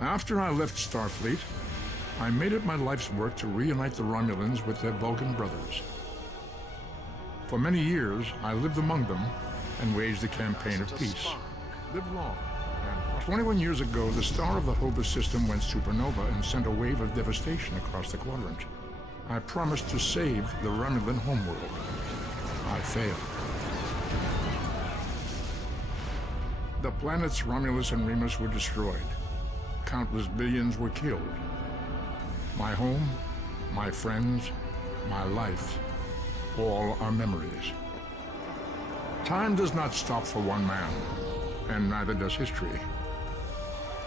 After I left Starfleet, I made it my life's work to reunite the Romulans with their Vulcan brothers. For many years, I lived among them and waged a campaign of peace. Live long. And 21 years ago, the star of the Hova system went supernova and sent a wave of devastation across the quadrant. I promised to save the Romulan homeworld. I failed. The planets Romulus and Remus were destroyed. Countless billions were killed. My home, my friends, my life, all are memories. Time does not stop for one man, and neither does history.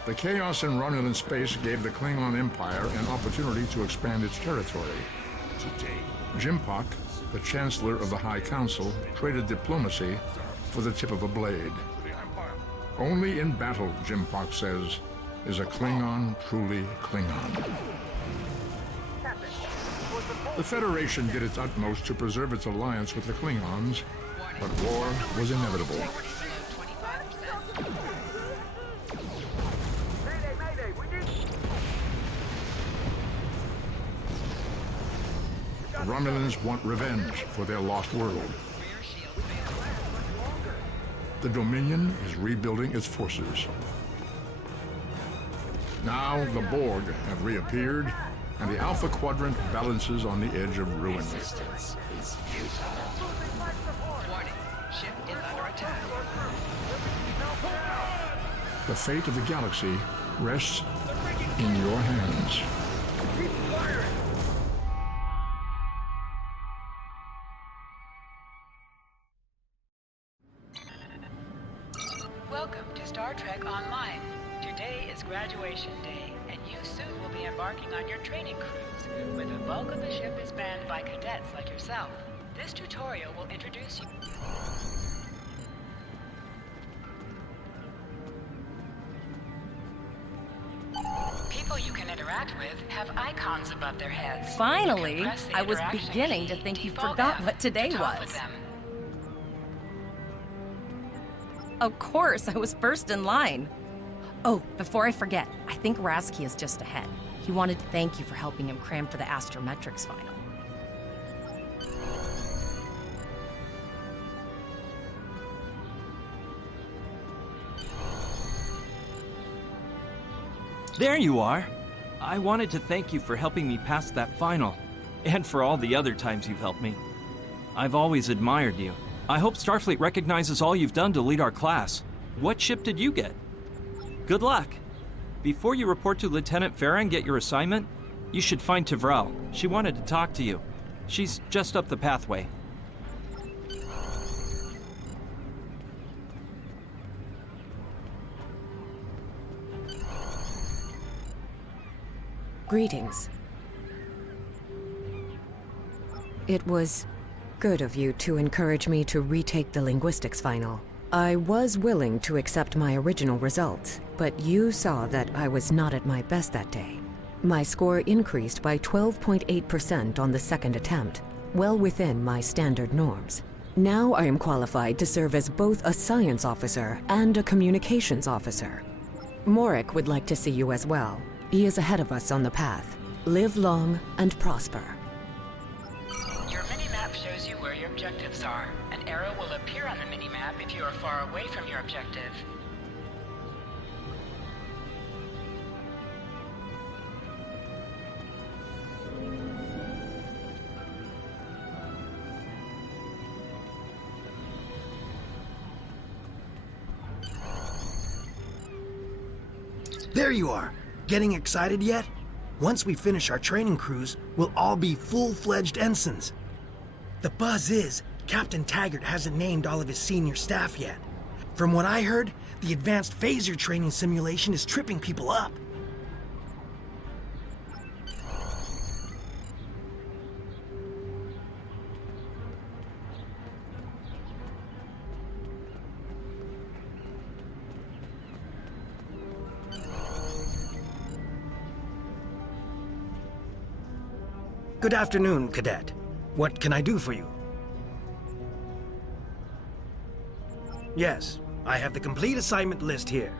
The chaos in Romulan space gave the Klingon Empire an opportunity to expand its territory. Today, Jimpak, the Chancellor of the High Council, traded diplomacy for the tip of a blade. Only in battle, Jimpak says, is a Klingon truly Klingon. The Federation did its utmost to preserve its alliance with the Klingons, but war was inevitable. The Romulans want revenge for their lost world. The Dominion is rebuilding its forces. Now the Borg have reappeared, and the Alpha Quadrant balances on the edge of ruin. Warning, ship is under attack. The fate of the galaxy rests in your hands. Welcome to Star Trek Online. Today is graduation day, and you soon will be embarking on your training cruise, where the bulk of the ship is manned by cadets like yourself. This tutorial will introduce you. People you can interact with have icons above their heads. Finally, You can press the I was interaction beginning key to think you default forgot F what today to talk with was. them. Of course, I was first in line. Oh, before I forget, I think Rasky is just ahead. He wanted to thank you for helping him cram for the Astrometrics final. There you are. I wanted to thank you for helping me pass that final, and for all the other times you've helped me. I've always admired you. I hope Starfleet recognizes all you've done to lead our class. What ship did you get? Good luck. Before you report to Lieutenant Farah and get your assignment, you should find Tavrel. She wanted to talk to you. She's just up the pathway. Greetings. It was good of you to encourage me to retake the linguistics final. I was willing to accept my original results, but you saw that I was not at my best that day. My score increased by 12.8% on the second attempt, well within my standard norms. Now I am qualified to serve as both a science officer and a communications officer. Morik would like to see you as well. He is ahead of us on the path. Live long and prosper. Your mini-map shows you where your objectives are. An arrow will appear on the mini-map if you are far away from your objective. There you are! Getting excited yet? Once we finish our training cruise, we'll all be full-fledged ensigns. The buzz is, Captain Taggart hasn't named all of his senior staff yet. From what I heard, the advanced phaser training simulation is tripping people up. Good afternoon, Cadet. What can I do for you? Yes, I have the complete assignment list here.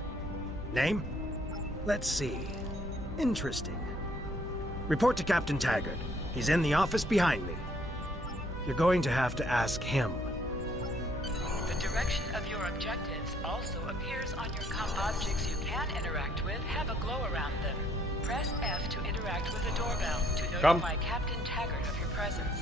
Name? Let's see. Interesting. Report to Captain Taggart. He's in the office behind me. You're going to have to ask him. The direction of your objectives also appears on your objects you can interact with have a glow around them. Press F to interact with the doorbell to notify Captain Taggart of your presence.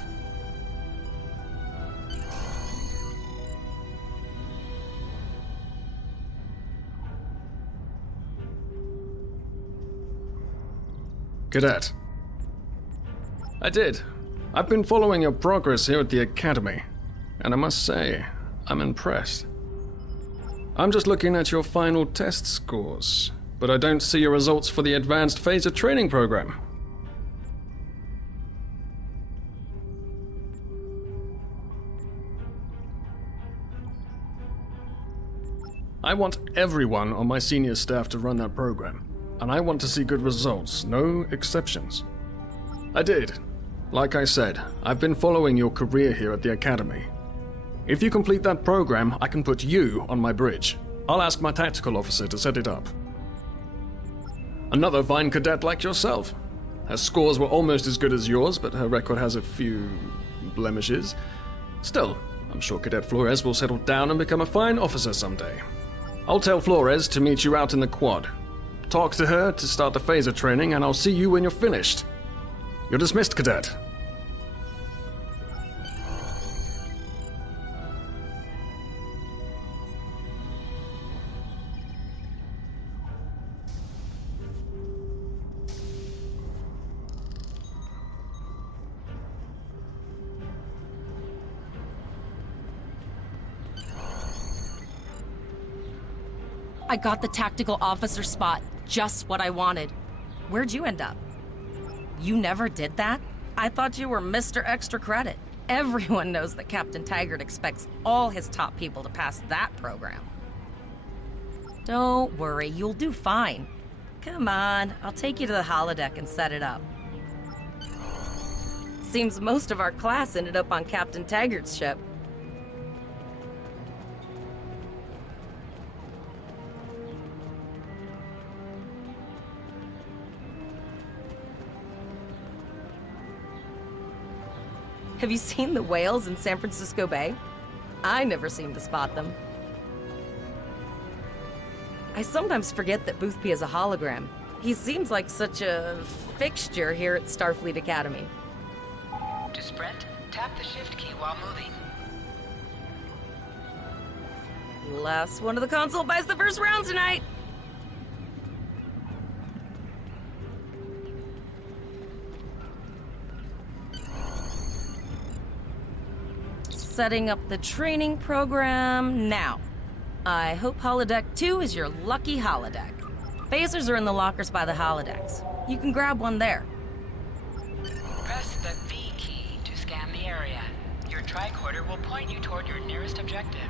Cadet. I did. I've been following your progress here at the Academy, and I must say, I'm impressed. I'm just looking at your final test scores, but I don't see your results for the Advanced Phaser Training Program. I want everyone on my senior staff to run that program, and I want to see good results, no exceptions. I did. Like I said, I've been following your career here at the Academy. If you complete that program, I can put you on my bridge. I'll ask my tactical officer to set it up. Another fine cadet like yourself. Her scores were almost as good as yours, but her record has a few blemishes. Still, I'm sure Cadet Flores will settle down and become a fine officer someday. I'll tell Flores to meet you out in the quad. Talk to her to start the phaser training, and I'll see you when you're finished. You're dismissed, Cadet. I got the tactical officer spot. Just what I wanted. Where'd you end up? You never did that? I thought you were Mr. Extra Credit. Everyone knows that Captain Taggart expects all his top people to pass that program. Don't worry, you'll do fine. Come on, I'll take you to the holodeck and set it up. Seems most of our class ended up on Captain Taggart's ship. Have you seen the whales in San Francisco Bay? I never seem to spot them. I sometimes forget that Boothby is a hologram. He seems like such a fixture here at Starfleet Academy. To sprint, tap the shift key while moving. Last one of the console buys the first round tonight. Setting up the training program now. I hope Holodeck 2 is your lucky holodeck. Phasers are in the lockers by the holodecks. You can grab one there. Press the V key to scan the area. Your tricorder will point you toward your nearest objective.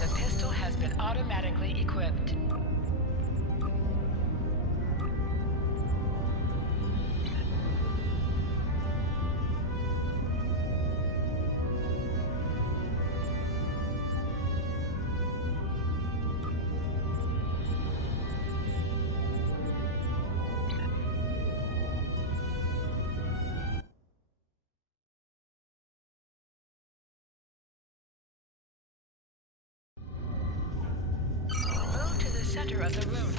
The pistol has been automatically equipped. Move to the center of the room.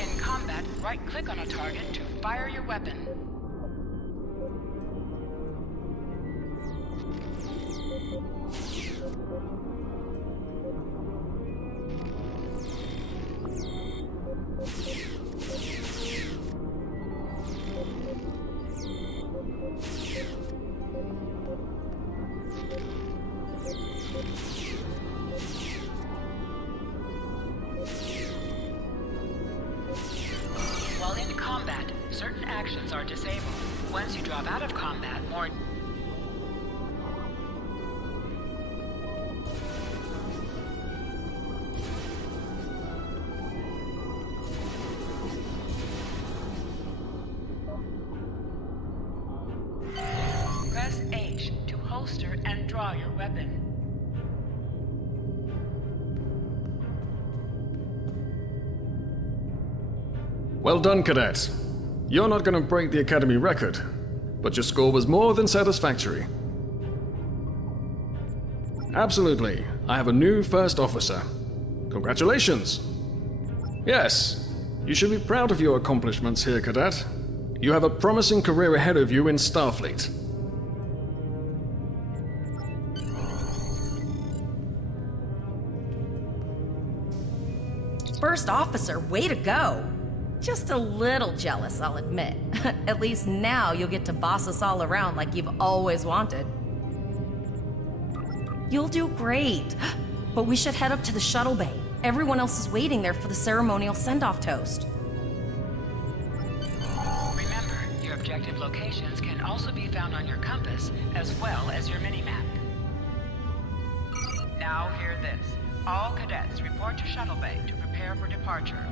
In combat, right-click on a target to fire your weapon. While in combat, certain actions are disabled. Once you drop out of combat, more... Press H to holster and draw your weapon. Well done, Cadet. You're not going to break the Academy record, but your score was more than satisfactory. Absolutely. I have a new first officer. Congratulations. Yes, you should be proud of your accomplishments here, Cadet. You have a promising career ahead of you in Starfleet. First officer, way to go! Just a little jealous, I'll admit. At least now you'll get to boss us all around like you've always wanted. You'll do great. But we should head up to the shuttle bay. Everyone else is waiting there for the ceremonial send-off toast. Remember, your objective locations can also be found on your compass, as well as your mini-map. Now hear this. All cadets report to shuttle bay to prepare for departure.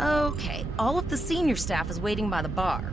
Okay, all of the senior staff is waiting by the bar.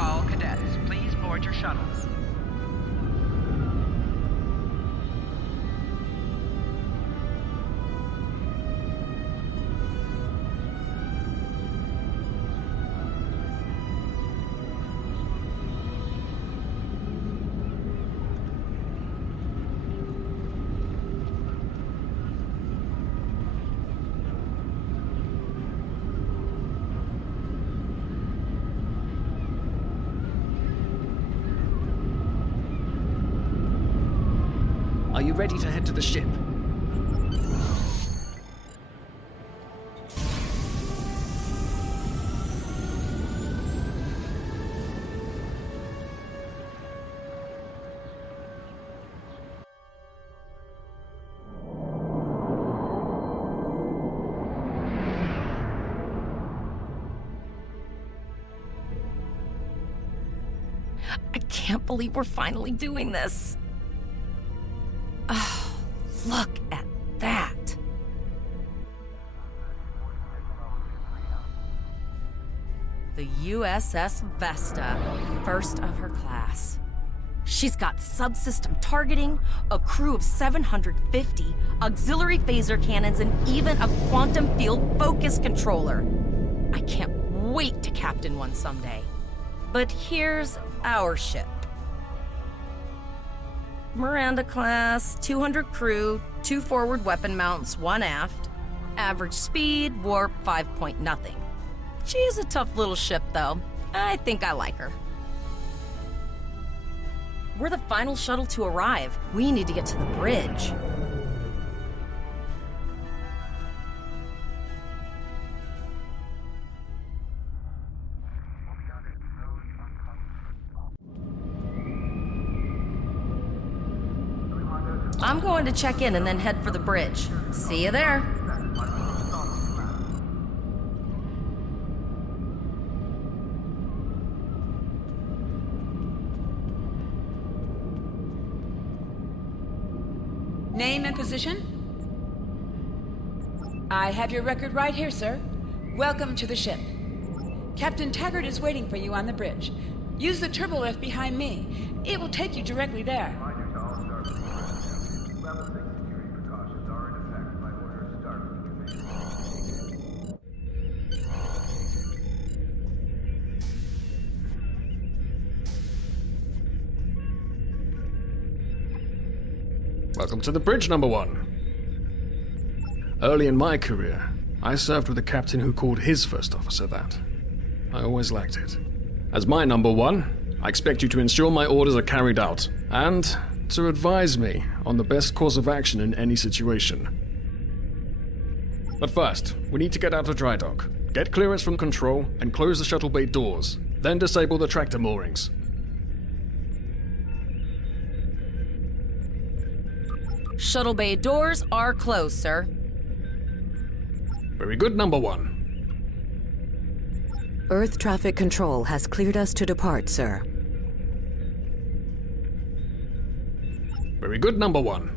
All cadets, please board your shuttles. Are you ready to head to the ship? I can't believe we're finally doing this. Oh, look at that. The USS Vesta, first of her class. She's got subsystem targeting, a crew of 750, auxiliary phaser cannons, and even a quantum field focus controller. I can't wait to captain one someday. But here's our ship. Miranda class, 200 crew, 2 forward weapon mounts, 1 aft. Average speed, warp 5.0. She's a tough little ship, though. I think I like her. We're the final shuttle to arrive. We need to get to the bridge. I'm going to check in and then head for the bridge. See you there. Name and position? I have your record right here, sir. Welcome to the ship. Captain Taggart is waiting for you on the bridge. Use the turbo lift behind me. It will take you directly there. Welcome to the bridge, number one. Early in my career, I served with a captain who called his first officer that. I always liked it. As my number one, I expect you to ensure my orders are carried out, and to advise me on the best course of action in any situation. But first, we need to get out of dry dock, get clearance from control, and close the shuttle bay doors, then disable the tractor moorings. Shuttle bay doors are closed, sir. Very good, number one. Earth traffic control has cleared us to depart, sir. Very good, number one.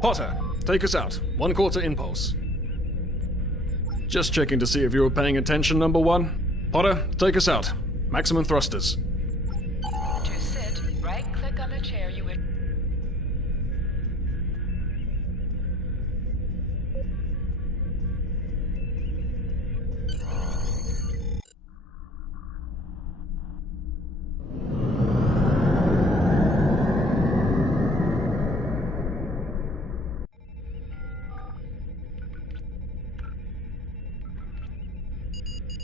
Potter, take us out. 1/4 impulse. Just checking to see if you were paying attention, number one. Potter, take us out. Maximum thrusters. To sit, right-click on the chair you would...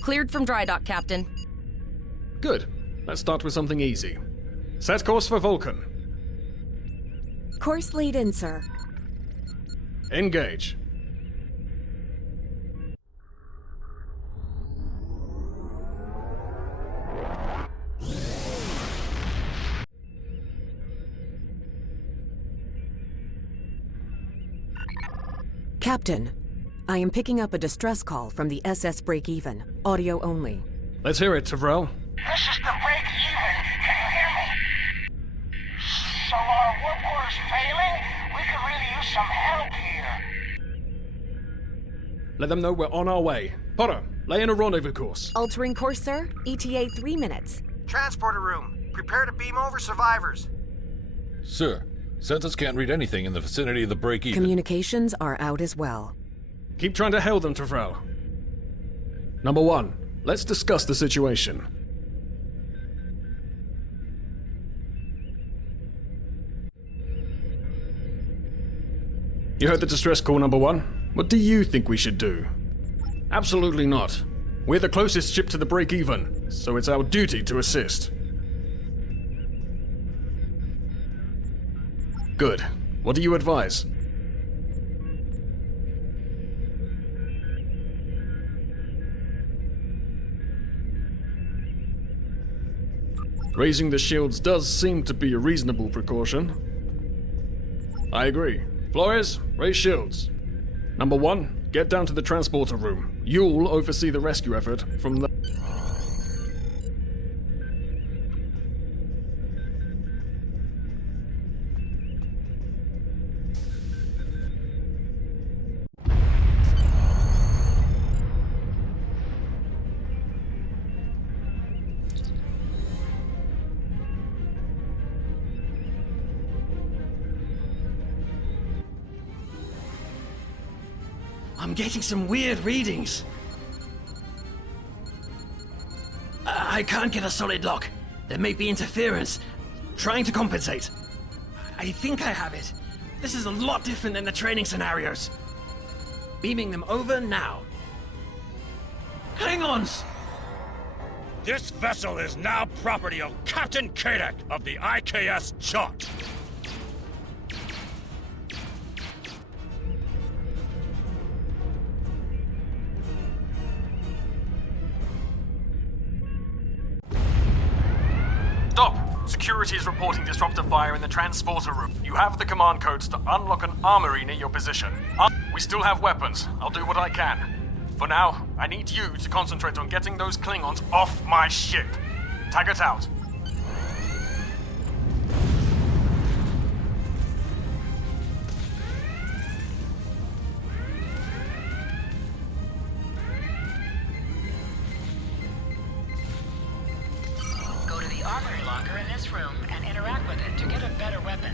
Cleared from dry dock, Captain. Good. Let's start with something easy. Set course for Vulcan. Course lead in, sir. Engage. Captain, I am picking up a distress call from the SS Break-Even, audio only. Let's hear it, Tavrel. This is the Break-Even. Can you hear me? So our work order's failing? We could really use some help here. Let them know we're on our way. Potter, lay in a rendezvous course. Altering course, sir. ETA 3 minutes. Transporter room. Prepare to beam over survivors. Sir, Census can't read anything in the vicinity of the break-even. Communications are out as well. Keep trying to hail them, Tavrel. Number one, let's discuss the situation. You heard the distress call, number one. What do you think we should do? Absolutely not. We're the closest ship to the break-even, so it's our duty to assist. Good. What do you advise? Raising the shields does seem to be a reasonable precaution. I agree. Flores, raise shields. Number one, get down to the transporter room. You'll oversee the rescue effort from the... I'm getting some weird readings. I can't get a solid lock. There may be interference. Trying to compensate. I think I have it. This is a lot different than the training scenarios. Beaming them over now. Klingons! This vessel is now property of Captain Kadek of the IKS Chart. Security is reporting disruptor fire in the transporter room. You have the command codes to unlock an armory near your position. We still have weapons. I'll do what I can. For now, I need you to concentrate on getting those Klingons off my ship. Taggart out. Go to the armory locker in this room and interact with it to get a better weapon.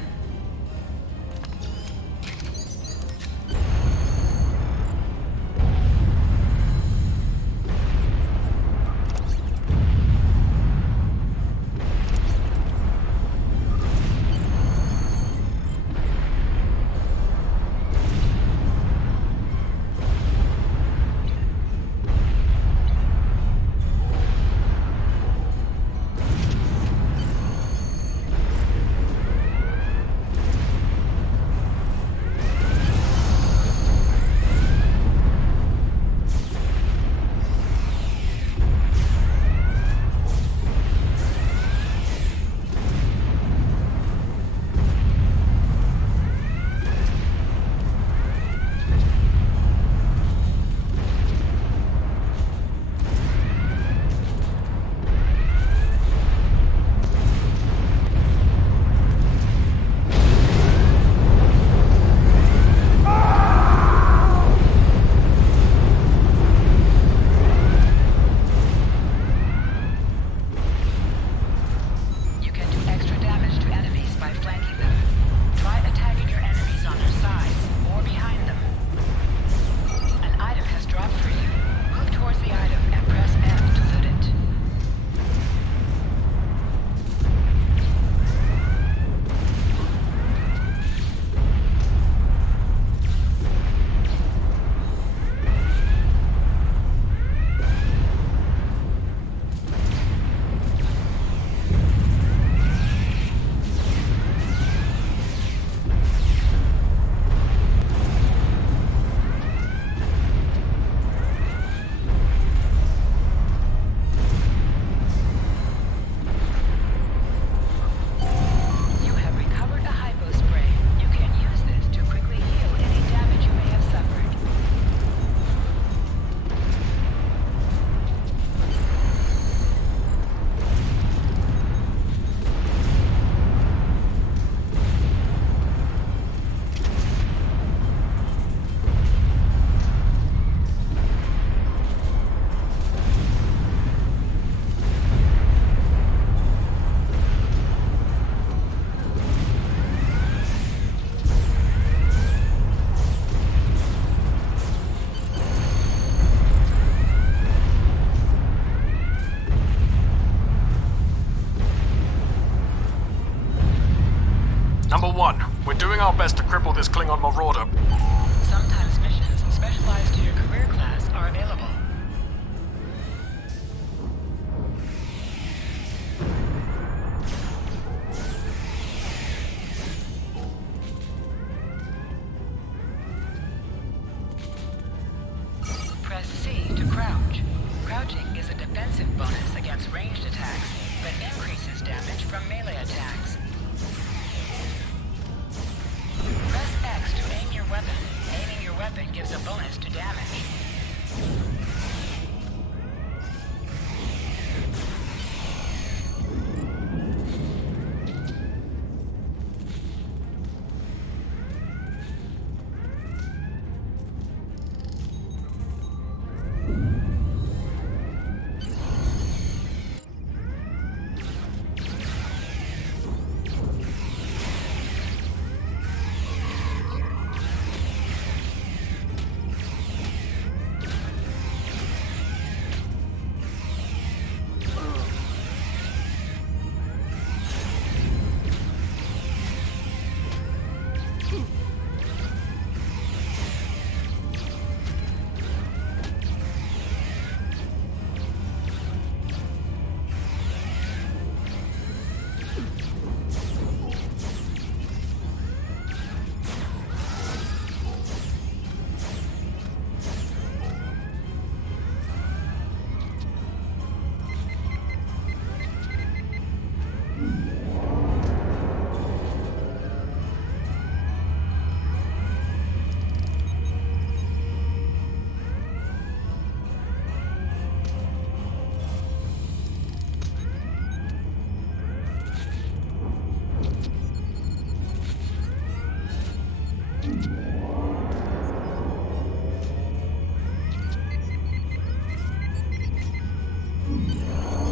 Number 1, we're doing our best to cripple this Klingon marauder. Sometimes missions specialized to your career class are available. Press C to crouch. Crouching is a defensive bonus against ranged attacks, but increases damage from melee attacks. Press X to aim your weapon. Aiming your weapon gives a bonus to damage.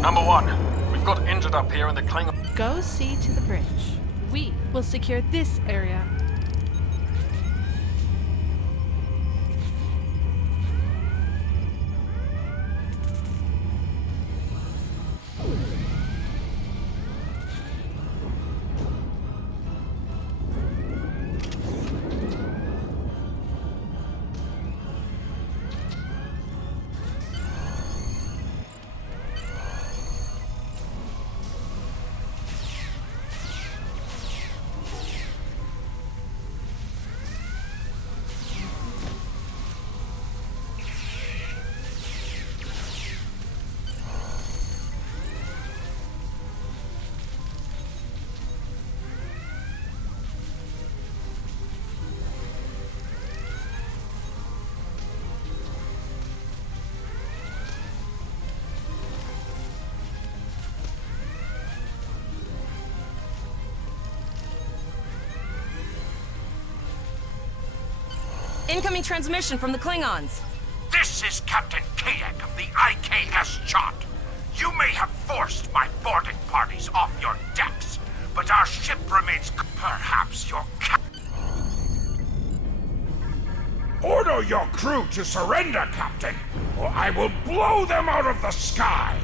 Number 1, we've got injured up here in the Klingon. Go see to the bridge. We will secure this area. Incoming transmission from the Klingons. This is Captain Kadek of the IKS Chot. You may have forced my boarding parties off your decks, but our ship remains perhaps your Order your crew to surrender, Captain, or I will blow them out of the sky.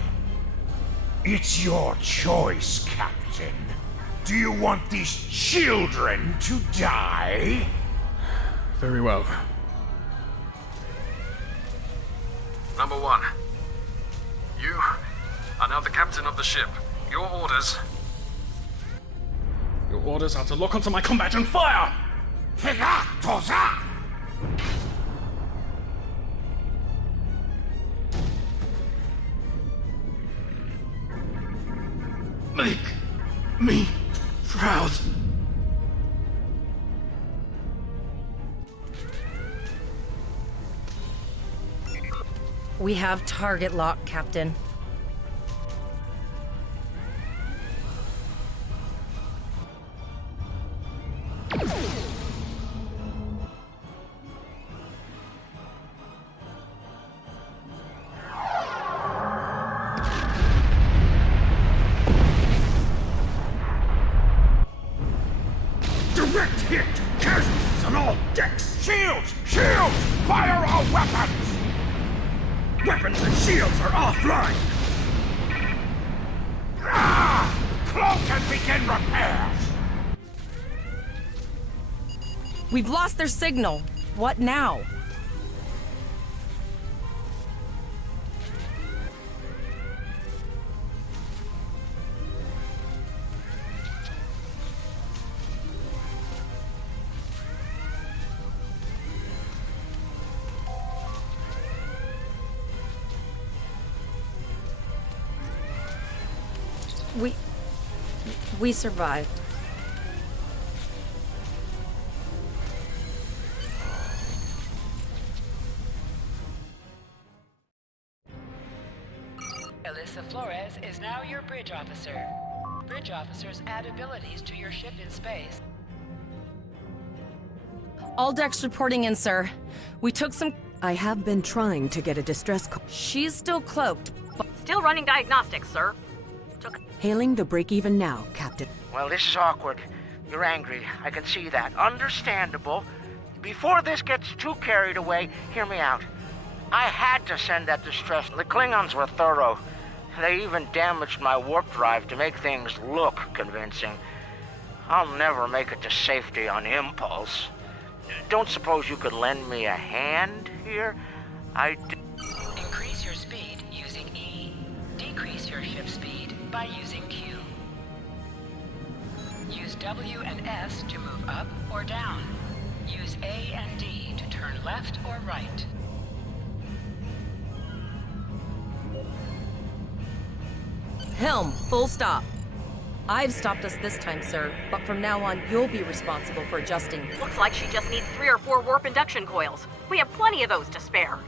It's your choice, Captain. Do you want these children to die? Very well. Number 1, you are now the captain of the ship. Your orders are to lock onto my combat and fire! Make me proud. We have target lock, Captain. Direct hit! Casualties on all decks! Shields! Shields! Fire all weapons! Weapons and shields are offline! Cloak and begin repairs! We've lost their signal. What now? We survived. Alyssa Flores is now your bridge officer. Bridge officers add abilities to your ship in space. All decks reporting in, sir. We took some... I have been trying to get a distress call. She's still cloaked, but... Still running diagnostics, sir. Hailing the break-even now, Captain. Well, this is awkward. You're angry. I can see that. Understandable. Before this gets too carried away, hear me out. I had to send that distress. The Klingons were thorough. They even damaged my warp drive to make things look convincing. I'll never make it to safety on impulse. Don't suppose you could lend me a hand here? Increase your speed using E. Decrease your ship speed by using Q. Use W and S to move up or down. Use A and D to turn left or right. Helm, full stop. I've stopped us this time, sir, but from now on, you'll be responsible for adjusting. Looks like she just needs 3 or 4 warp induction coils. We have plenty of those to spare.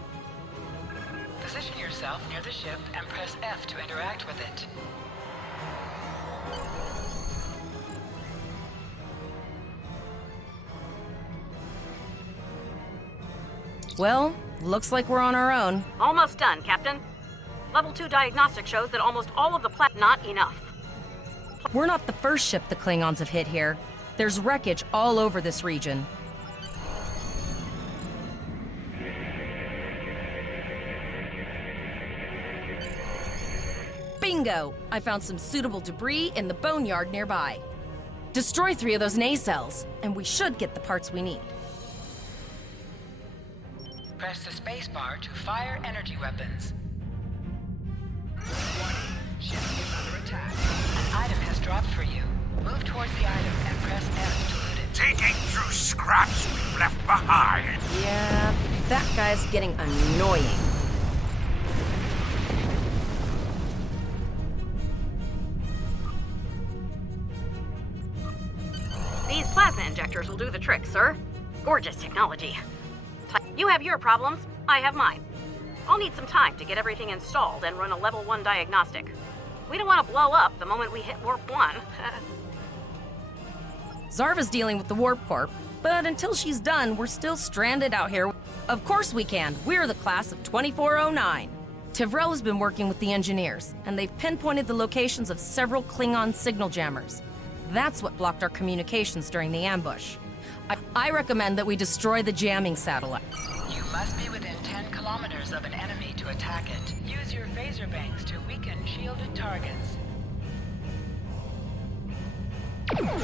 Position yourself near the ship and press F to interact with it. Well, looks like we're on our own. Almost done, Captain. Level 2 diagnostic shows that almost all of the not enough. We're not the first ship the Klingons have hit here. There's wreckage all over this region. Bingo! I found some suitable debris in the boneyard nearby. Destroy 3 of those nacelles, and we should get the parts we need. Press the spacebar to fire energy weapons. Warning, ship is under attack. An item has dropped for you. Move towards the item and press F to loot it. Digging through scraps we've left behind. Yeah, that guy's getting annoying. These plasma injectors will do the trick, sir. Gorgeous technology. You have your problems, I have mine. I'll need some time to get everything installed and run a level 1 diagnostic. We don't want to blow up the moment we hit Warp 1. Zarva's dealing with the Warp Corp, but until she's done, we're still stranded out here. Of course we can. We're the class of 2409. Tivrel has been working with the engineers, and they've pinpointed the locations of several Klingon signal jammers. That's what blocked our communications during the ambush. I recommend that we destroy the jamming satellite. You must be within 10 kilometers of an enemy to attack it. Use your phaser banks to weaken shielded targets. Warning,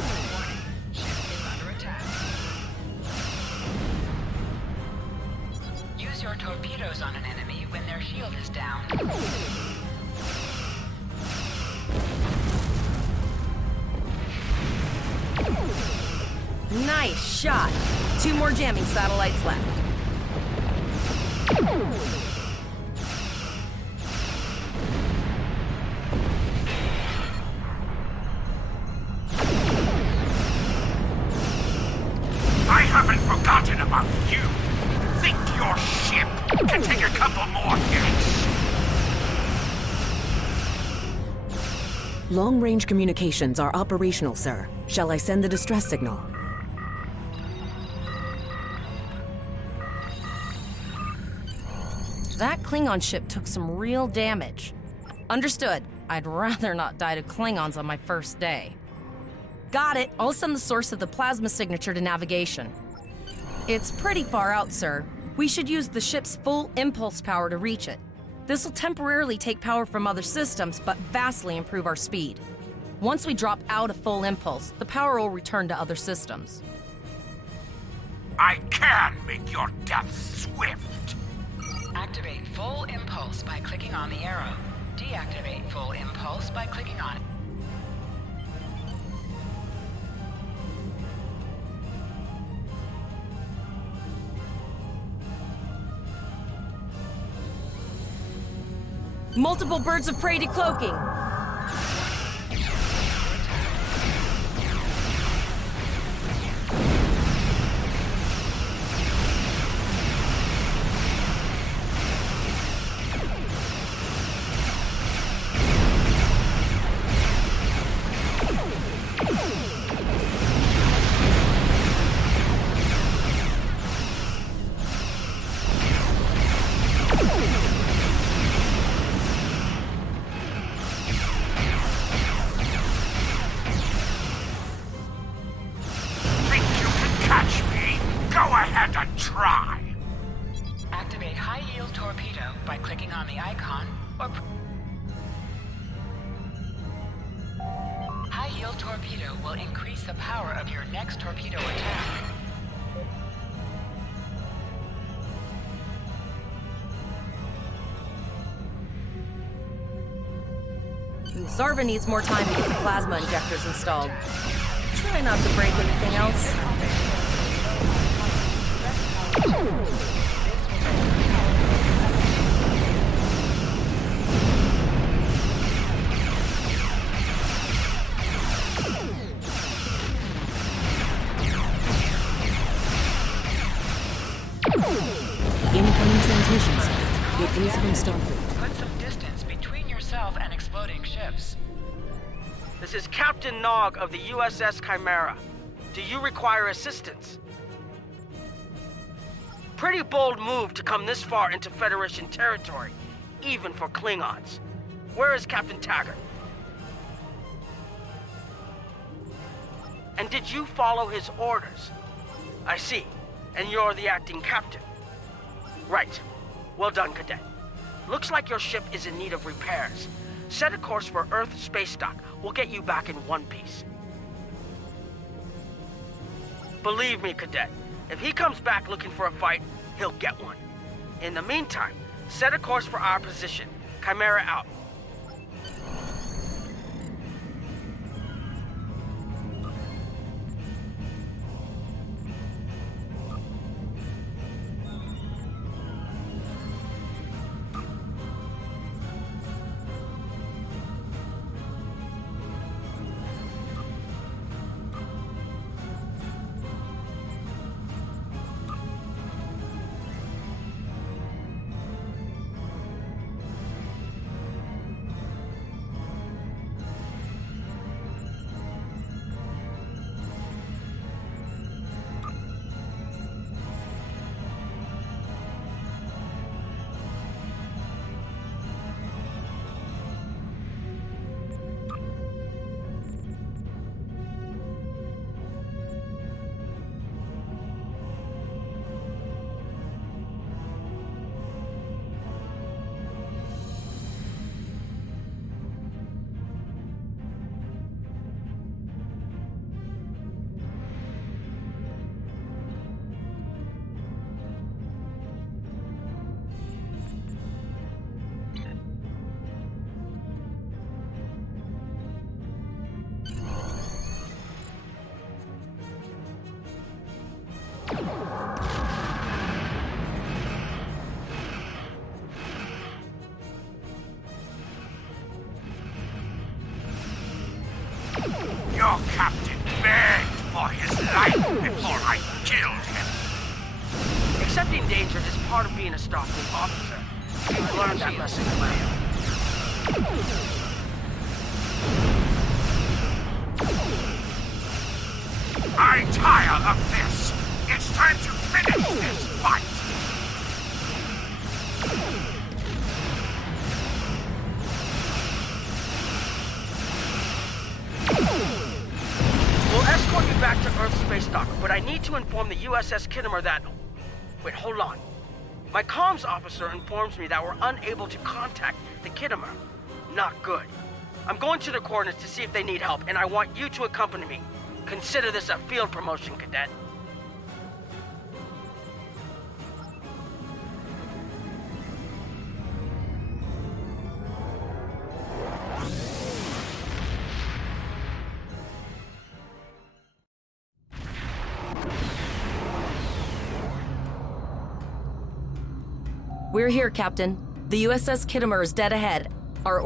ship is under attack. Use your torpedoes on an enemy when their shield is down. Nice shot. 2 more jamming satellites left. I haven't forgotten about you. Think your ship can take a couple more hits. Long-range communications are operational, sir. Shall I send the distress signal? That Klingon ship took some real damage. Understood. I'd rather not die to Klingons on my first day. Got it. I'll send the source of the plasma signature to navigation. It's pretty far out, sir. We should use the ship's full impulse power to reach it. This will temporarily take power from other systems, but vastly improve our speed. Once we drop out of full impulse, the power will return to other systems. I can make your death swift. Activate full impulse by clicking on the arrow. Deactivate full impulse by clicking on it. Multiple birds of prey decloaking. Activate high-yield torpedo by clicking on the icon or... High-yield torpedo will increase the power of your next torpedo attack. Zarva needs more time to get the plasma injectors installed. Try not to break anything else. Incoming transmissions. It is from Starfleet. Put some distance between yourself and exploding ships. This is Captain Nog of the USS Chimera. Do you require assistance? Pretty bold move to come this far into Federation territory. even for Klingons. Where is Captain Taggart? And did you follow his orders? I see. And you're the acting captain. Right. Well done, Cadet. Looks like your ship is in need of repairs. Set a course for Earth space dock. We'll get you back in one piece. Believe me, Cadet, if he comes back looking for a fight, he'll get one. In the meantime, set a course for our position. Chimera out. Your captain begged for his life before I killed him. Accepting danger is part of being a Starfleet officer. You've learned that lesson well. I tire of this. It's time to finish this fight. We'll escort you back to Earth space dock, but I need to inform the USS Kittimer that... Wait, hold on. My comms officer informs me that we're unable to contact the Kittimer. Not good. I'm going to the coordinates to see if they need help, and I want you to accompany me. Consider this a field promotion, Cadet. We're here, Captain. The USS Kittimer is dead ahead. Our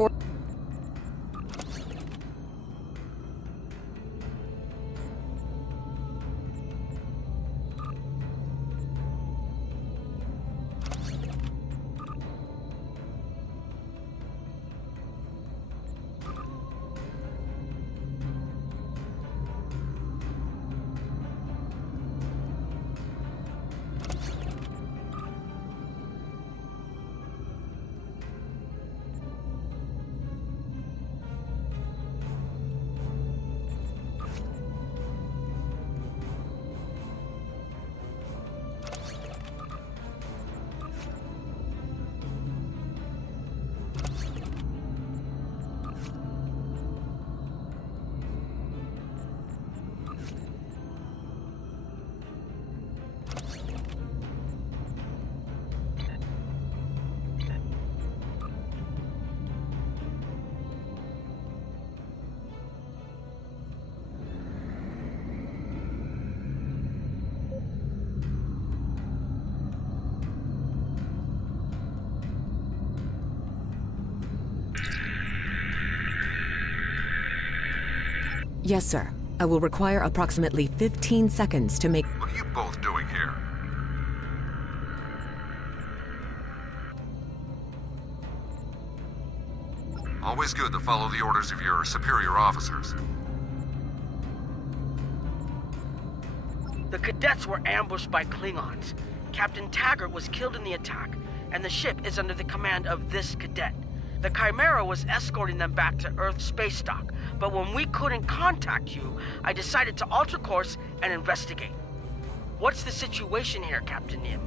Yes, sir. I will require approximately 15 seconds to make... What are you both doing here? Always good to follow the orders of your superior officers. The cadets were ambushed by Klingons. Captain Taggart was killed in the attack, and the ship is under the command of this cadet. The Chimera was escorting them back to Earth space dock, but when we couldn't contact you, I decided to alter course and investigate. What's the situation here, Captain Nim?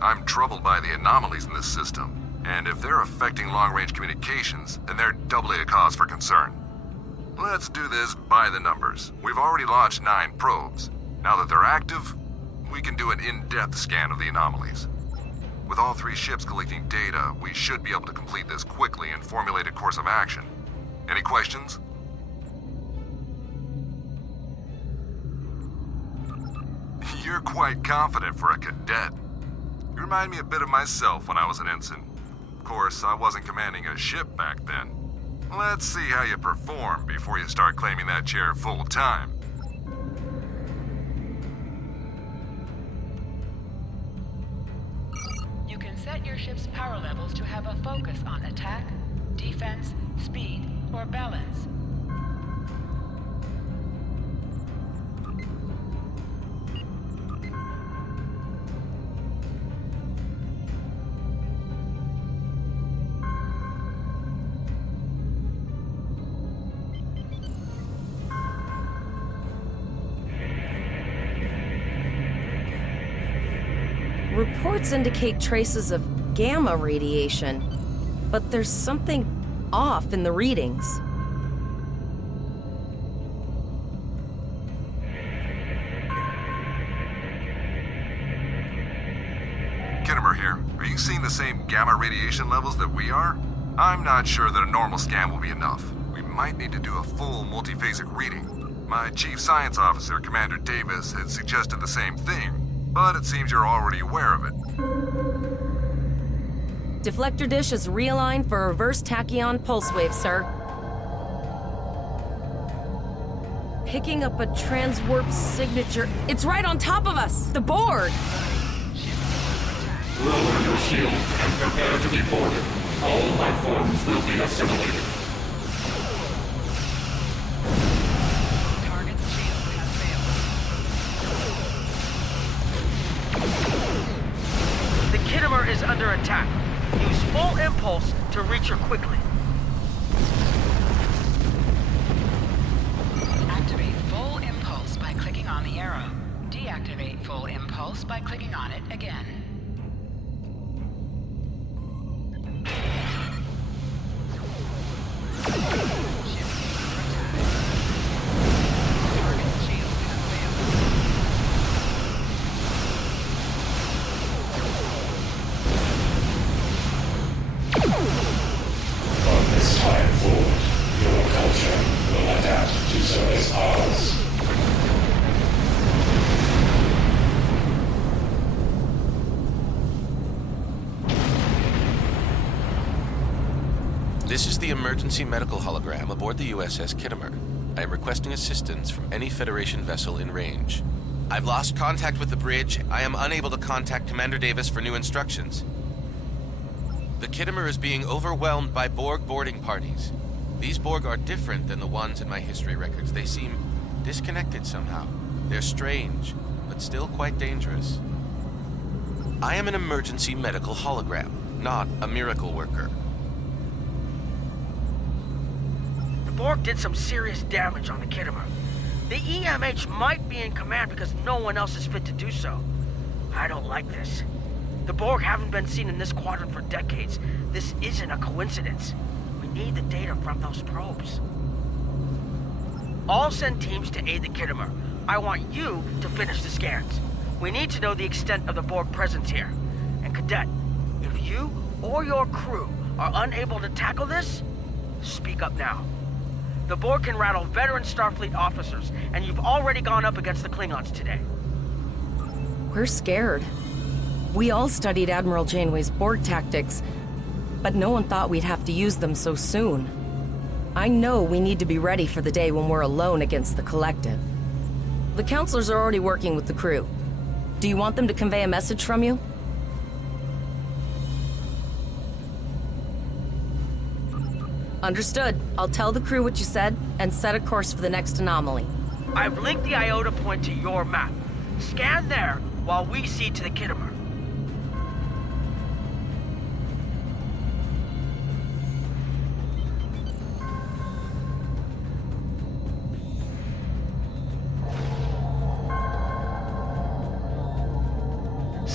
I'm troubled by the anomalies in this system, and if they're affecting long-range communications, then they're doubly a cause for concern. Let's do this by the numbers. We've already launched 9 probes. Now that they're active, we can do an in-depth scan of the anomalies. With all 3 ships collecting data, we should be able to complete this quickly and formulate a course of action. Any questions? You're quite confident for a cadet. You remind me a bit of myself when I was an ensign. Of course, I wasn't commanding a ship back then. Let's see how you perform before you start claiming that chair full-time. You can set your ship's power levels to have a focus on attack, defense, speed, or balance. Reports indicate traces of gamma radiation, but there's something off in the readings. Kittimer here. Are you seeing the same gamma radiation levels that we are? I'm not sure that a normal scan will be enough. We might need to do a full multiphasic reading. My chief science officer, Commander Davis, had suggested the same thing, but it seems you're already aware of it. Deflector dish is realigned for reverse tachyon pulse wave, sir. Picking up a transwarp signature. It's right on top of us! The board! Lower your shield and prepare to be boarded. All life forms will be assimilated. Target's shield has failed. The Kittimer is under attack. Use full impulse to reach her quickly. Activate full impulse by clicking on the arrow. Deactivate full impulse by clicking on it again. From this time forward, your culture will adapt to service ours. This is the emergency medical hologram aboard the USS Kittimer. I am requesting assistance from any Federation vessel in range. I've lost contact with the bridge. I am unable to contact Commander Davis for new instructions. The Kittimer is being overwhelmed by Borg boarding parties. These Borg are different than the ones in my history records. They seem disconnected somehow. They're strange, but still quite dangerous. I am an emergency medical hologram, not a miracle worker. The Borg did some serious damage on the Kittimer. The EMH might be in command because no one else is fit to do so. I don't like this. The Borg haven't been seen in this quadrant for decades. This isn't a coincidence. We need the data from those probes. I'll send teams to aid the Kittimer. I want you to finish the scans. We need to know the extent of the Borg presence here. And Cadet, if you or your crew are unable to tackle this, speak up now. The Borg can rattle veteran Starfleet officers, and you've already gone up against the Klingons today. We're scared. We all studied Admiral Janeway's Borg tactics, but no one thought we'd have to use them so soon. I know we need to be ready for the day when we're alone against the Collective. The counselors are already working with the crew. Do you want them to convey a message from you? Understood. I'll tell the crew what you said and set a course for the next anomaly. I've linked the Iota point to your map. Scan there while we see to the Kittimer.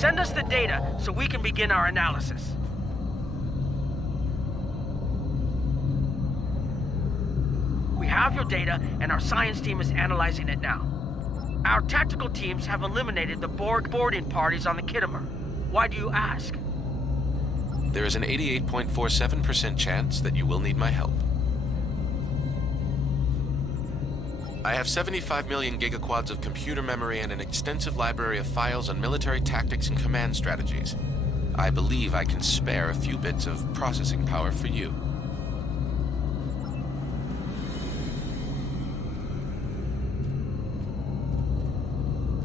Send us the data so we can begin our analysis. We have your data, and our science team is analyzing it now. Our tactical teams have eliminated the Borg boarding parties on the Kittimer. Why do you ask? There is an 88.47% chance that you will need my help. I have 75 million gigaquads of computer memory and an extensive library of files on military tactics and command strategies. I believe I can spare a few bits of processing power for you.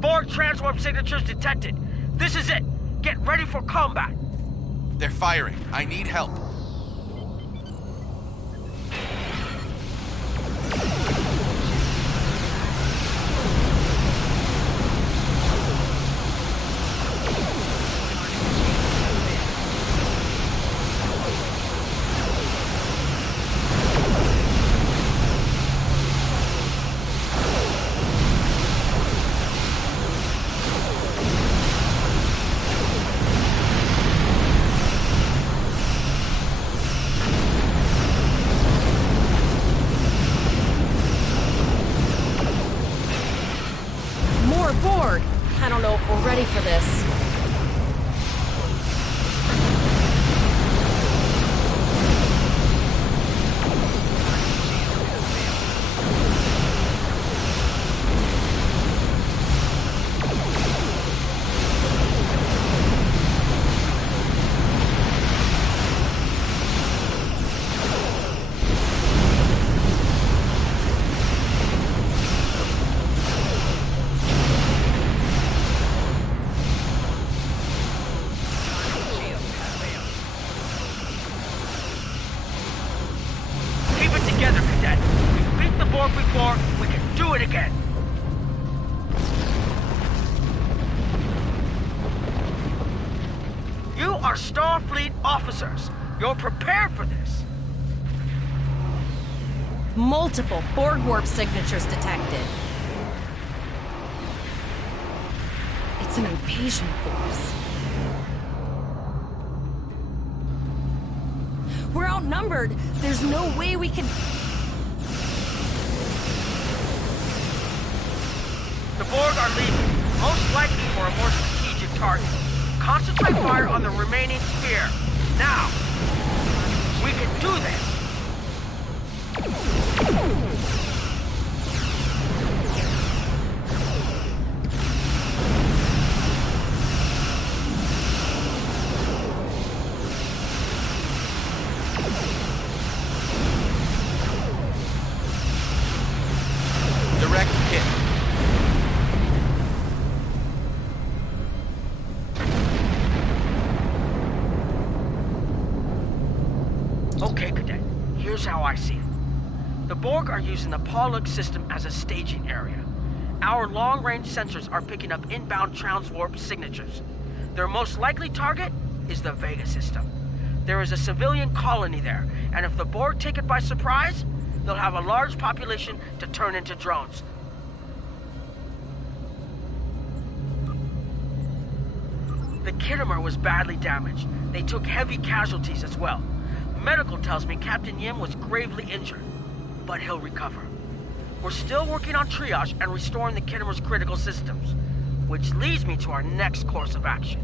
Borg transwarp signatures detected. This is it. Get ready for combat. They're firing. I need help. Borg. I don't know if we're ready for this. Before, we can do it again. You are Starfleet officers. You're prepared for this. Multiple Borg warp signatures detected. It's an invasion force. We're outnumbered. There's no way we can... The Borg are leaving, most likely for a more strategic target. Concentrate fire on the remaining sphere. Now! We can do this! Direct hit. Okay, Cadet. Here's how I see it. The Borg are using the Pollux system as a staging area. Our long-range sensors are picking up inbound transwarp signatures. Their most likely target is the Vega system. There is a civilian colony there, and if the Borg take it by surprise, they'll have a large population to turn into drones. The Kittimer was badly damaged. They took heavy casualties as well. Medical tells me Captain Yim was gravely injured, but he'll recover. We're still working on triage and restoring the Kittimer's critical systems, which leads me to our next course of action.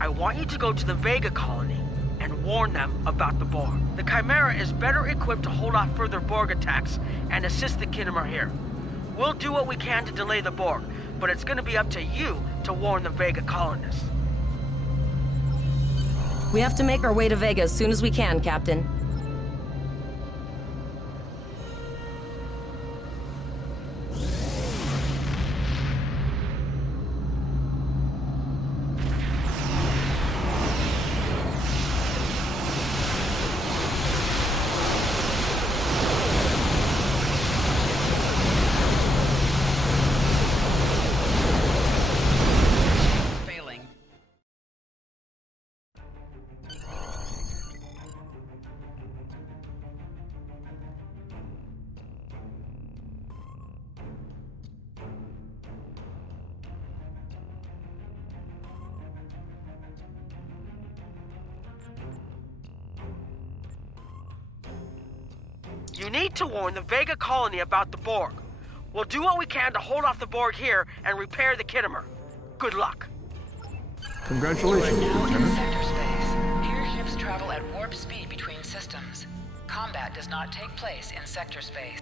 I want you to go to the Vega colony and warn them about the Borg. The Chimera is better equipped to hold off further Borg attacks and assist the Kittimer here. We'll do what we can to delay the Borg, but it's gonna be up to you to warn the Vega colonists. We have to make our way to Vega as soon as we can, Captain. You need to warn the Vega colony about the Borg. We'll do what we can to hold off the Borg here and repair the Kittimer. Good luck. Congratulations, Now in Lieutenant. sector space. Here ships travel at warp speed between systems. Combat does not take place in sector space.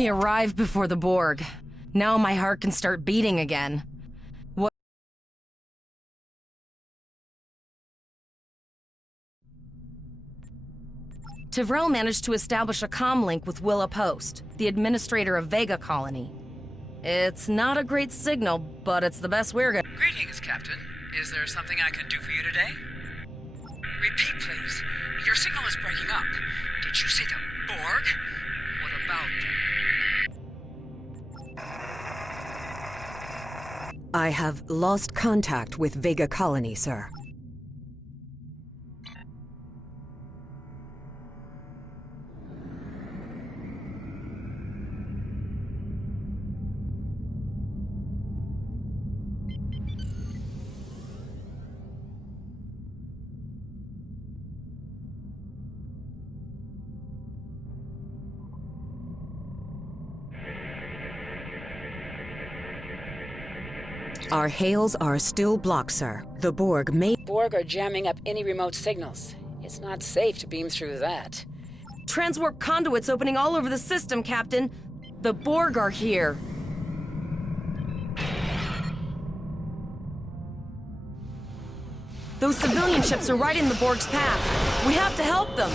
We arrived before the Borg. Now my heart can start beating again. What? Tivrel managed to establish a comm link with Willa Post, the administrator of Vega Colony. It's not a great signal, but it's the best we're gonna— Greetings, Captain. Is there something I can do for you today? Repeat, please. Your signal is breaking up. Did you say the Borg? What about them? I have lost contact with Vega Colony, sir. Our hails are still blocked, sir. The Borg may— Borg are jamming up any remote signals. It's not safe to beam through that. Transwarp conduits opening all over the system, Captain. The Borg are here. Those civilian ships are right in the Borg's path. We have to help them.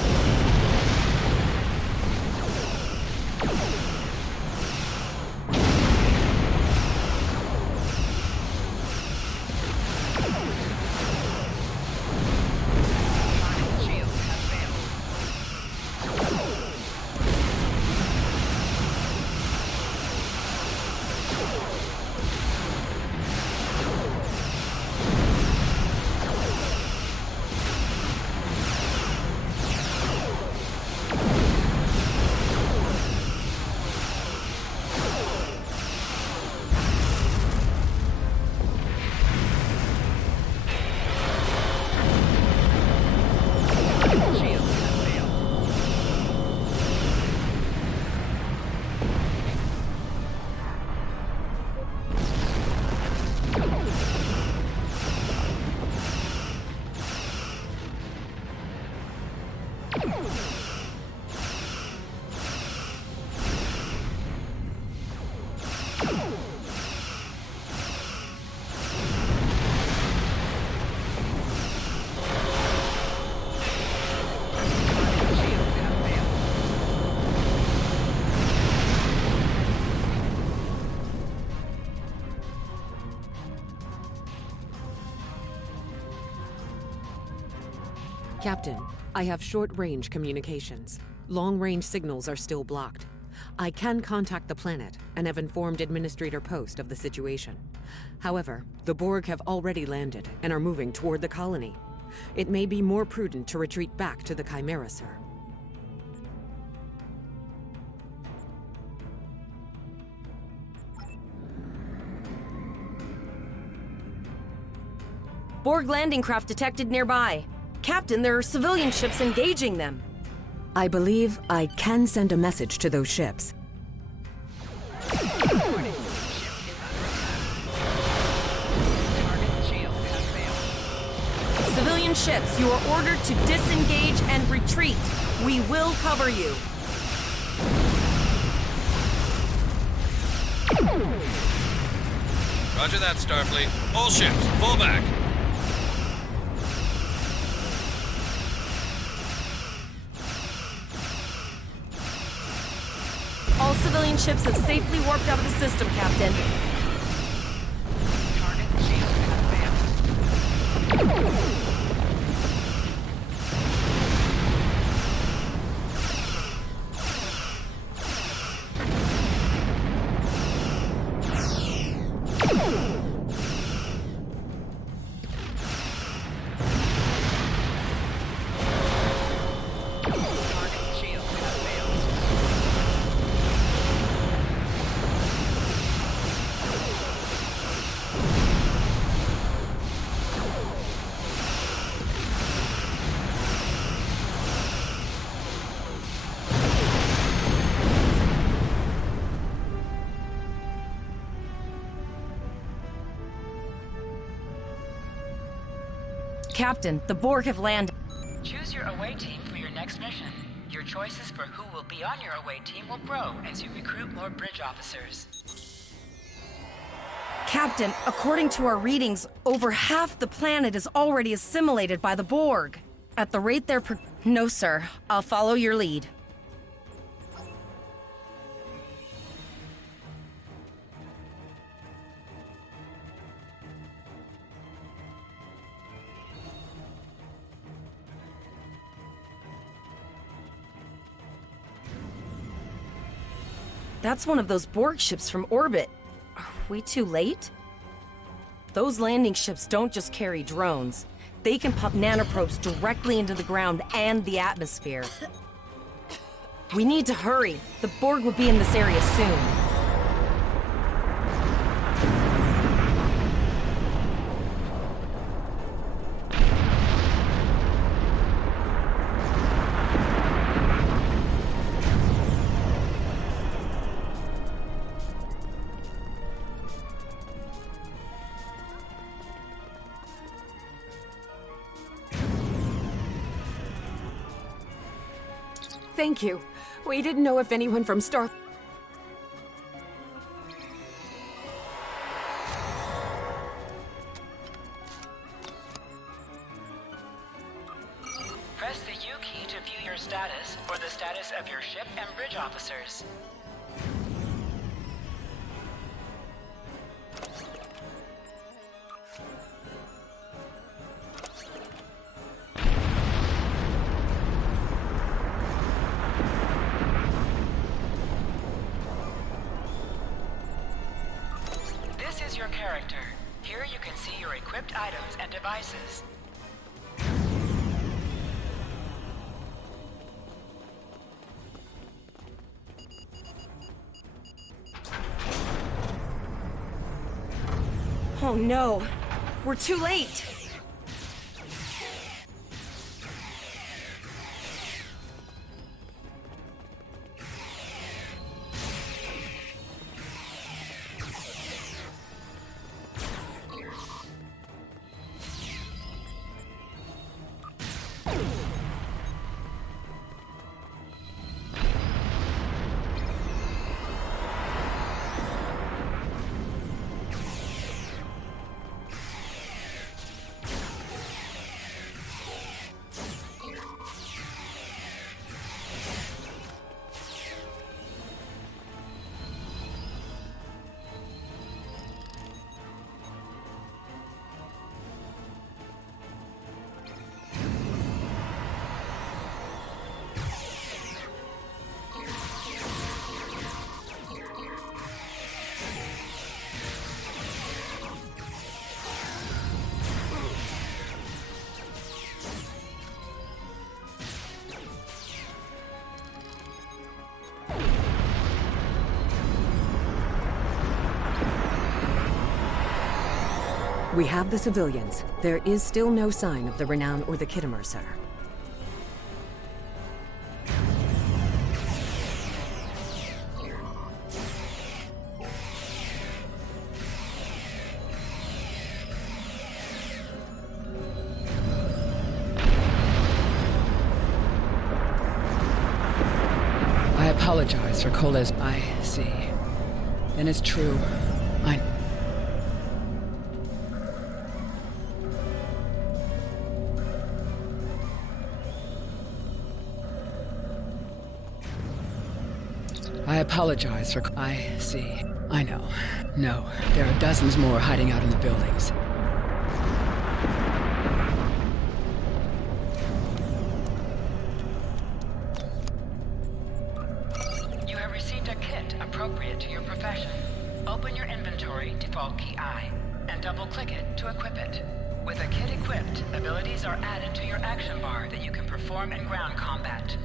Captain, I have short-range communications. Long-range signals are still blocked. I can contact the planet and have informed Administrator Post of the situation. However, the Borg have already landed and are moving toward the colony. It may be more prudent to retreat back to the Chimera, sir. Borg landing craft detected nearby. Captain, there are civilian ships engaging them. I believe I can send a message to those ships. Civilian ships, you are ordered to disengage and retreat. We will cover you. Roger that, Starfleet. All ships, fall back. All civilian ships have safely warped out of the system, Captain. Captain, the Borg have landed. Choose your away team for your next mission. Your choices for who will be on your away team will grow as you recruit more bridge officers. Captain, according to our readings, over half the planet is already assimilated by the Borg. At the rate they're No, sir. I'll follow your lead. That's one of those Borg ships from orbit. Are we too late? Those landing ships don't just carry drones. They can pump nanoprobes directly into the ground and the atmosphere. We need to hurry. The Borg will be in this area soon. Thank you. We didn't know if anyone from Star... Press the U key to view your status or the status of your ship and bridge officers. This is your character. Here you can see your equipped items and devices. Oh no, we're too late. We have the civilians. There is still no sign of the Renown or the Kittimer, sir. I apologize for Cole's... I see. Then it's true. I apologize for... I see. I know. No, there are dozens more hiding out in the buildings. You have received a kit appropriate to your profession. Open your inventory, default key I, and double-click it to equip it. With a kit equipped, abilities are added to your action bar that you can perform in ground combat.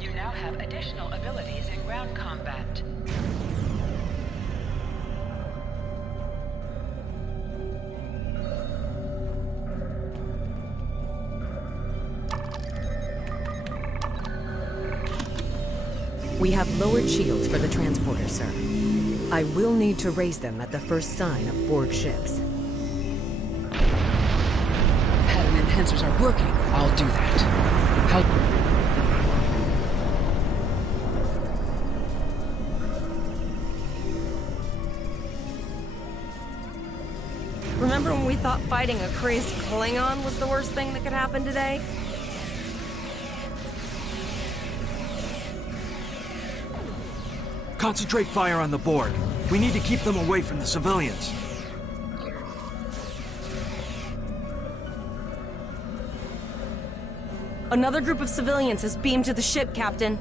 You now have additional abilities in ground combat. We have lowered shields for the transporter, sir. I will need to raise them at the first sign of Borg ships. Pattern enhancers are working. I'll do that. How... Remember when we thought fighting a crazed Klingon was the worst thing that could happen today? Concentrate fire on the Borg. We need to keep them away from the civilians. Another group of civilians has beamed to the ship, Captain.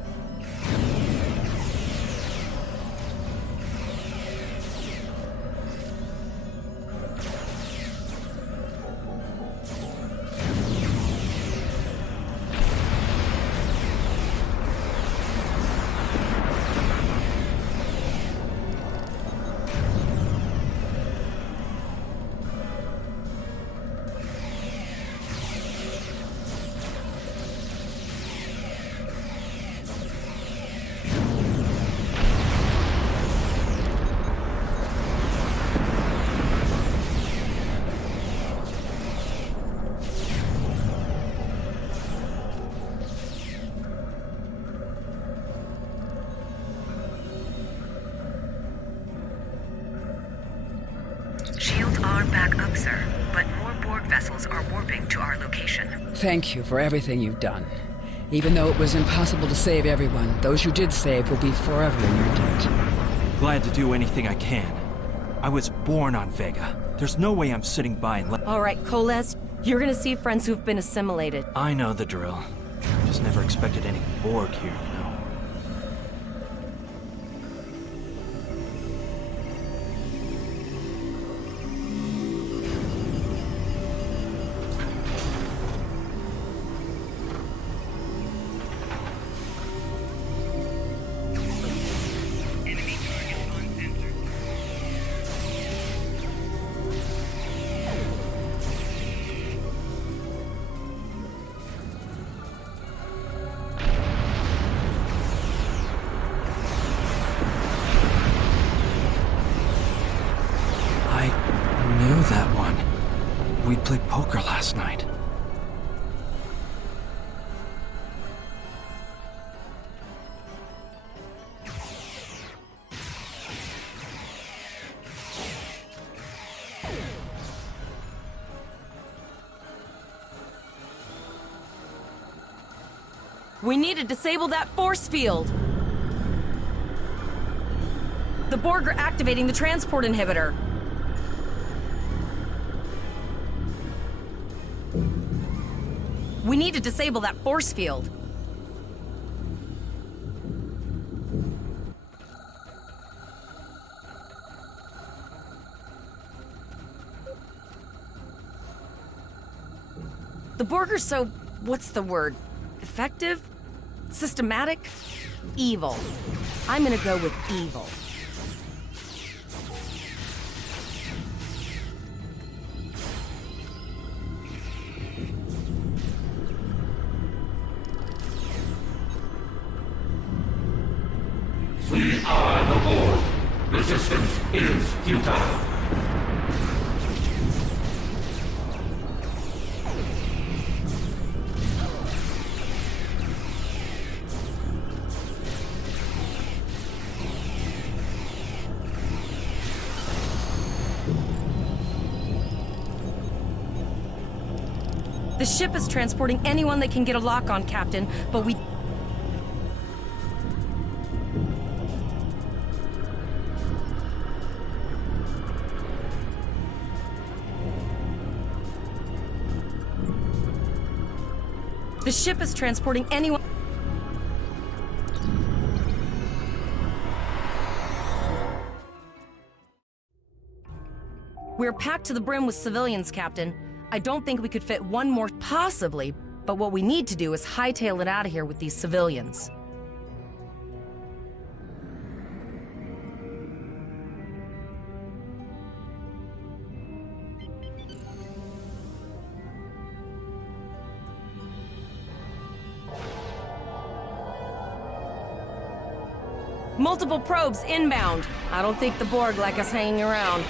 Shields are back up, sir, but more Borg vessels are warping to our location. Thank you for everything you've done. Even though it was impossible to save everyone, those you did save will be forever in your debt. Glad to do anything I can. I was born on Vega. There's no way I'm sitting by and let... All right, Koles, you're gonna see friends who've been assimilated. I know the drill. Just never expected any Borg here, you know. That one. We played poker last night. We need to disable that force field. The Borg are activating the transport inhibitor. We need to disable that force field. The Borg are so... what's the word? Effective? Systematic? Evil. I'm gonna go with evil. We are the Borg. Resistance is futile. The ship is transporting anyone they can get a lock on, Captain, but we... The ship is transporting anyone... We're packed to the brim with civilians, Captain. I don't think we could fit one more, possibly, but what we need to do is hightail it out of here with these civilians. Multiple probes inbound. I don't think the Borg like us hanging around.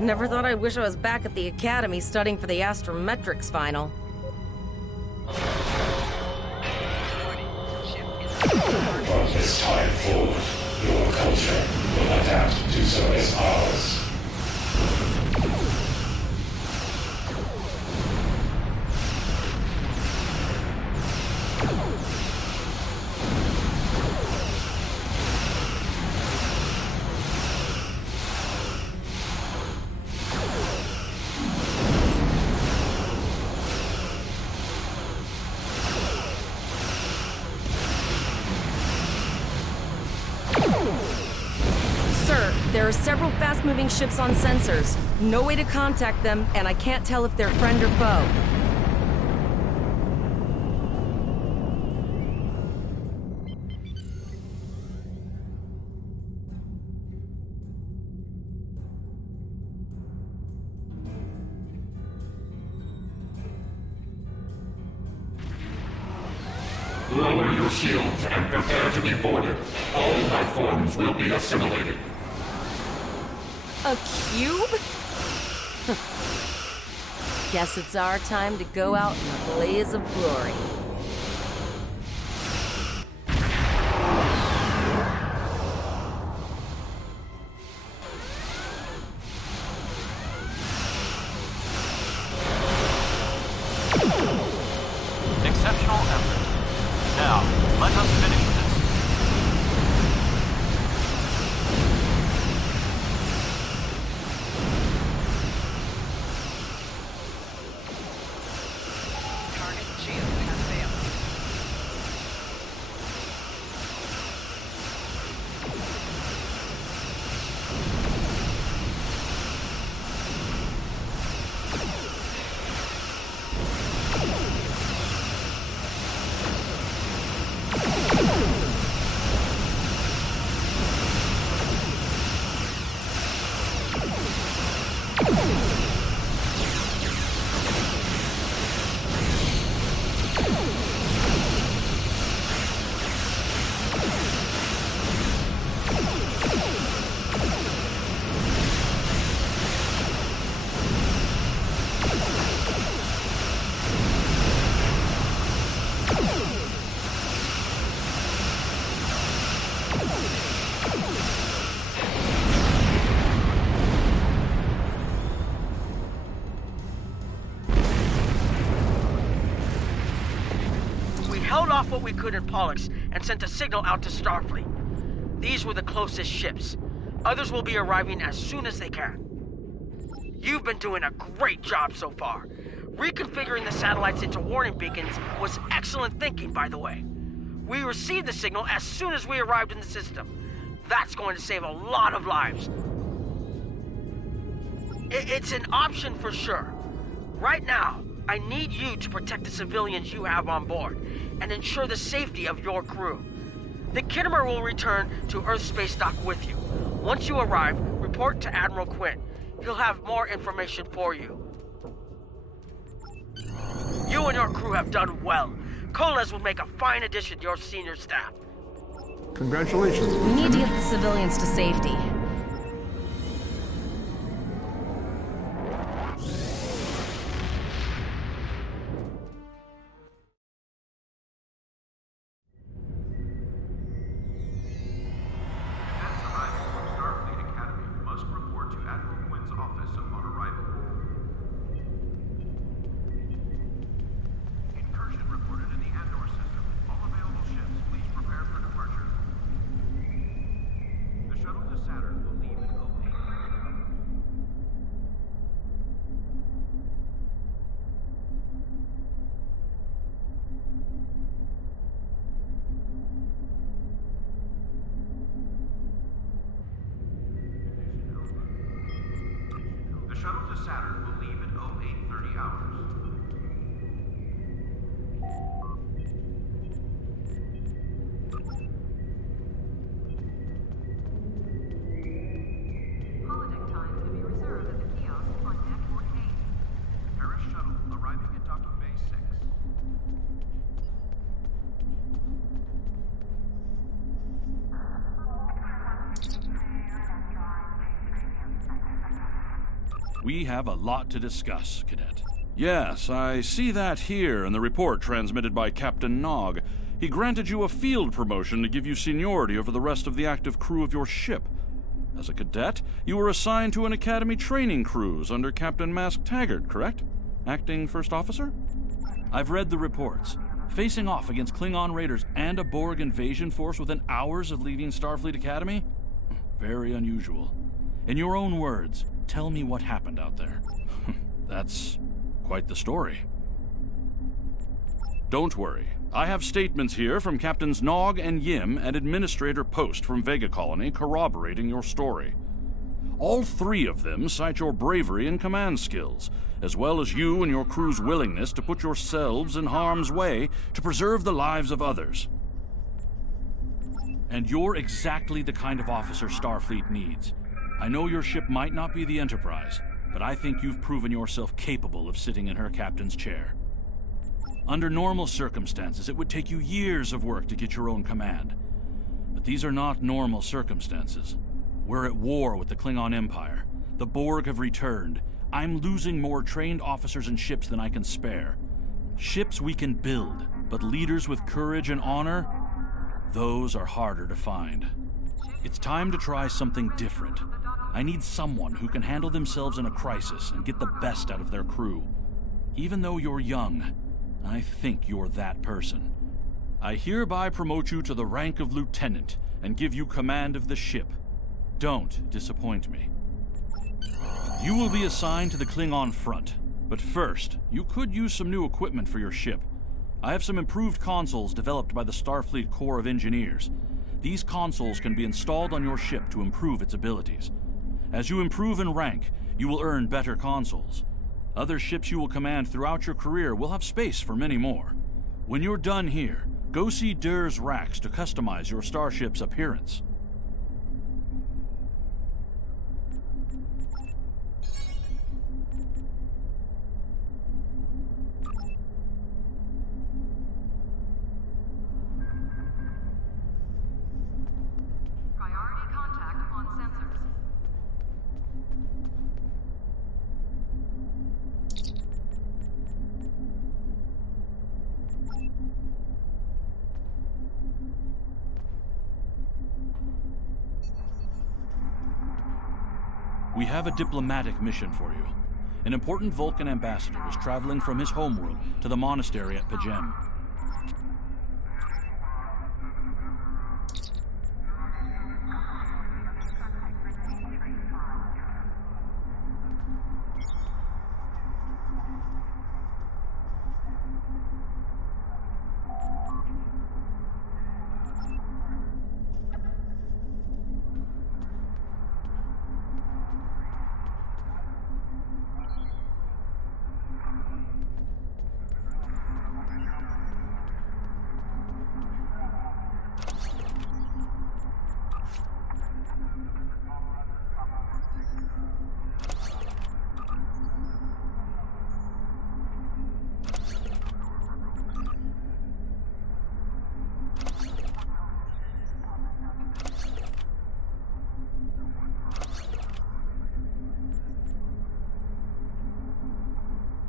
Never thought I'd wish I was back at the Academy studying for the Astrometrics final. From this time forward, your culture will adapt to so as ours. There are several fast-moving ships on sensors. No way to contact them, and I can't tell if they're friend or foe. Lower your shields and prepare to be boarded. All life forms will be assimilated. A cube? Guess it's our time to go out in a blaze of glory. Exceptional effort. Now, let us finish this. Target shield has failed. We held off what we could in Pollux and sent a signal out to Starfleet. These were the closest ships. Others will be arriving as soon as they can. You've been doing a great job so far. Reconfiguring the satellites into warning beacons was excellent thinking, by the way. We received the signal as soon as we arrived in the system. That's going to save a lot of lives. It's an option for sure. Right now, I need you to protect the civilians you have on board and ensure the safety of your crew. The Kittimer will return to Earth Space Dock with you. Once you arrive, report to Admiral Quinn. He'll have more information for you. You and your crew have done well. Koles will make a fine addition to your senior staff. Congratulations. We need to get the civilians to safety. The shuttle to Saturn will leave at 0830 hours. Holodeck time can be reserved at the kiosk on deck 14. Paris shuttle arriving at docking bay 6. We have a lot to discuss, Cadet. Yes, I see that here in the report transmitted by Captain Nog. He granted you a field promotion to give you seniority over the rest of the active crew of your ship. As a cadet, you were assigned to an Academy training cruise under Captain Mask Taggart, correct? Acting First Officer? I've read the reports. Facing off against Klingon raiders and a Borg invasion force within hours of leaving Starfleet Academy? Very unusual. In your own words, tell me what happened out there. That's quite the story. Don't worry. I have statements here from Captains Nog and Yim and Administrator Post from Vega Colony corroborating your story. All three of them cite your bravery and command skills, as well as you and your crew's willingness to put yourselves in harm's way to preserve the lives of others. And you're exactly the kind of officer Starfleet needs. I know your ship might not be the Enterprise, but I think you've proven yourself capable of sitting in her captain's chair. Under normal circumstances, it would take you years of work to get your own command. But these are not normal circumstances. We're at war with the Klingon Empire. The Borg have returned. I'm losing more trained officers and ships than I can spare. Ships we can build, but leaders with courage and honor? Those are harder to find. It's time to try something different. I need someone who can handle themselves in a crisis and get the best out of their crew. Even though you're young, I think you're that person. I hereby promote you to the rank of lieutenant and give you command of the ship. Don't disappoint me. You will be assigned to the Klingon front, but first, you could use some new equipment for your ship. I have some improved consoles developed by the Starfleet Corps of Engineers. These consoles can be installed on your ship to improve its abilities. As you improve in rank, you will earn better consoles. Other ships you will command throughout your career will have space for many more. When you're done here, go see Dur's racks to customize your starship's appearance. We have a diplomatic mission for you. An important Vulcan ambassador is traveling from his homeworld to the monastery at P'Jem.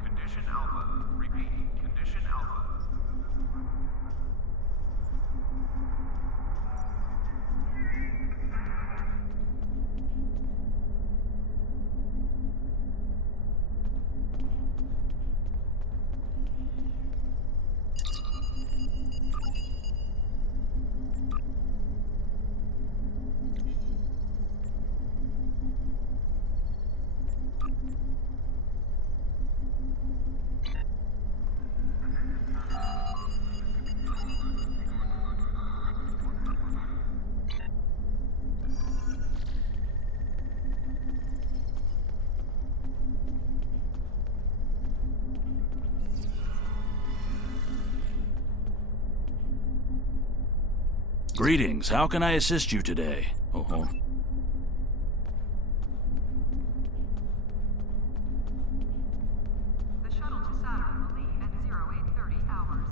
Condition Alpha. Repeat. Condition Alpha. Greetings, how can I assist you today? Oh. The shuttle to Saturn will leave at 0830 hours.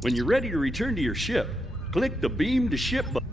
When you're ready to return to your ship, click the beam to ship button.